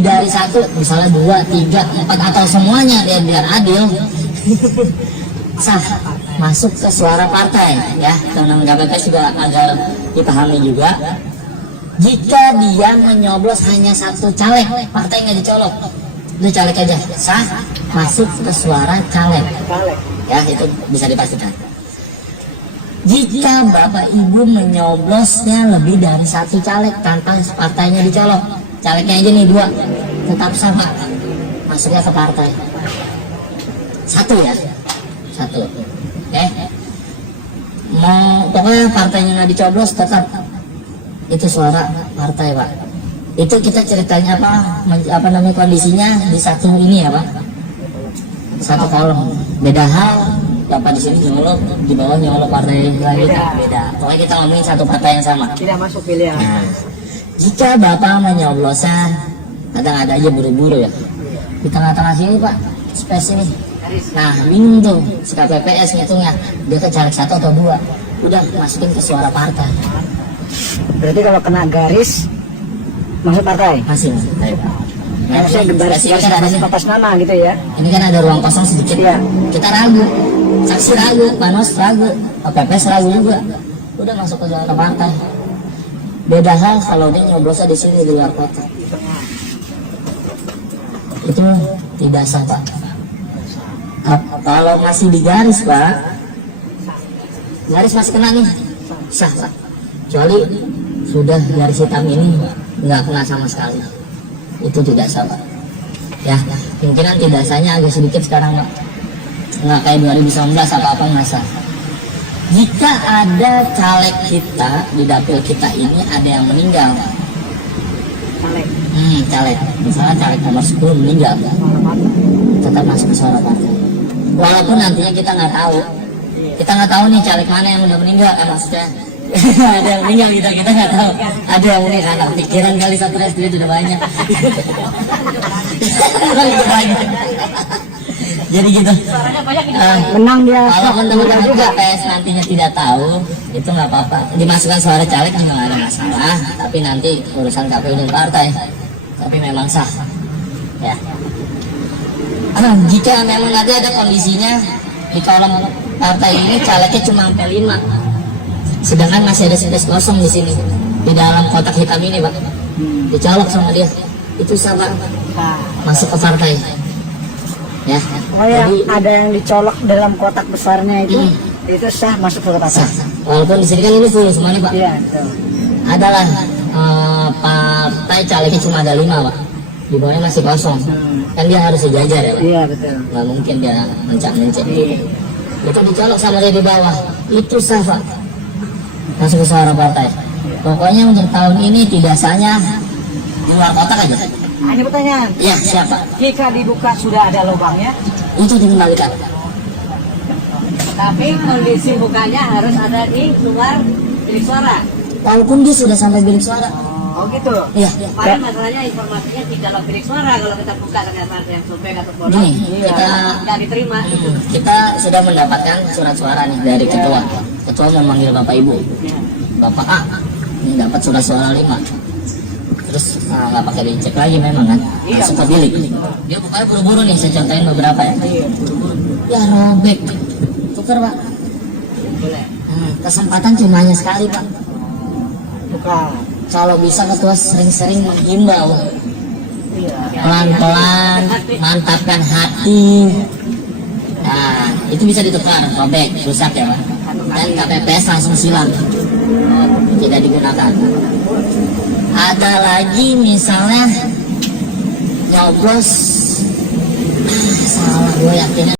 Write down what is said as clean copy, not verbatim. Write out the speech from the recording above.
dari satu, misalnya 2, 3, 4 atau semuanya biar adil, sah masuk ke suara partai ya. Teman-teman KPPS juga agar dipahami juga, jika dia menyoblos hanya satu caleg, partai nggak dicolok, itu caleg aja, sah masuk ke suara caleg ya, itu bisa dipastikan. Jika Bapak Ibu menyoblosnya lebih dari satu caleg tanpa partainya dicolok, calegnya aja nih 2, tetap sama masuknya ke partai. Satu ya, satu. Oke. Mau pokoknya partainya nggak dicoblos, tetap itu suara partai, Pak. Itu kita ceritanya apa namanya kondisinya di satu ini ya, Pak. Satu kolom. Beda hal, Bapak di sini nyolok, di bawah nyolok partai lain, beda. Pokoknya kita ngomongin satu partai yang sama. Tidak masuk pilihan. Nah, jika Bapak menyoblosnya, kadang ada aja buru-buru ya, di tengah-tengah sini Pak, space ini. Nah, bingung tuh si KPPS ngitungnya, dia ke caleg 1 atau 2, udah masukin ke suara partai. Berarti kalau kena garis masuk partai. Masih partai Pak. Nah, Maksudnya garis kan ada nih, atas nama gitu ya. ini kan ada ruang kosong sedikit Iya. Kita ragu, saksi ragu, panos ragu, KPPS ragu juga, udah masuk ke suara partai. Beda hal kalau dia nyoblosnya di sini di luar kota, itu tidak sah Pak. Kalau masih di garis Pak, garis masih kena nih, sah Pak. Kecuali sudah garis hitam ini nggak kena sama sekali, itu tidak sah Pak. Ya, kemungkinan tidak sahnya agak sedikit sekarang Pak, nggak kayak 2019 apa-apa nggak sah. Jika ada caleg kita di dapil kita ini ada yang meninggal, caleg, misalnya caleg nomor 10 meninggal, tetap masuk ke suara partai. Walaupun nantinya kita nggak tahu nih caleg mana yang udah meninggal, maksudnya ada yang meninggal kita nggak tahu, ada yang meninggal karena pikiran kali stres duit udah banyak. Jadi gitu. Menang dia. Kalau teman-teman KPPS nantinya tidak tahu, itu nggak apa-apa. Dimasukkan suara caleg juga nggak ada masalah. Tapi nanti urusan KPU dan partai. Tapi memang sah. Ya. Jika memang nanti ada kondisinya di kolom partai ini calegnya cuma sampai 5, sedangkan masih ada space kosong di sini di dalam kotak hitam ini Pak, dicolok sama dia, itu sah Pak, masuk ke partai. Ya. Oh ya, jadi ada yang dicolok dalam kotak besarnya itu sah masuk ke partai. Sah. Walaupun di sini kan ini full semuanya Pak. Iya, betul. Adalah partai calegnya cuma ada 5 Pak, di bawahnya masih kosong. Kan dia harus sejajar ya Pak. Iya, betul. Nggak mungkin dia mencak-mencak. Itu dicolok sama dia di bawah, itu sah Pak, masuk ke suara partai. Pokoknya untuk tahun ini tidak sahnya di luar kotak aja. Ini pertanyaan. Ya, siapa? Jika dibuka sudah ada lubangnya, Itu dikembalikan. tapi kondisi bukanya harus ada di luar bilik suara. Walaupun dia sudah sampai bilik suara. Oh gitu. Iya. Padahal masalahnya informasinya di dalam bilik suara, kalau kita buka ternyata ada yang sobek atau bodoh, Gini, nggak diterima. kita sudah mendapatkan surat suara nih dari ketua. Ketua memanggil Bapak Ibu. Bapak A, ini dapat surat suara 5. Terus nggak pakai dicek lagi memang kan, langsung ke bilik. Dia bukanya buru-buru nih, saya contohin beberapa ya. Ya robek, tuker Pak. Kesempatan cuma hanya sekali Pak. Bukan. Kalau bisa ketua sering-sering menghimbau, pelan-pelan mantapkan hati. Nah, itu bisa ditukar, robek, rusak ya Pak. Dan KPPS langsung silang, tidak digunakan. Ada lagi misalnya nyoblos, salah gue yakinnya.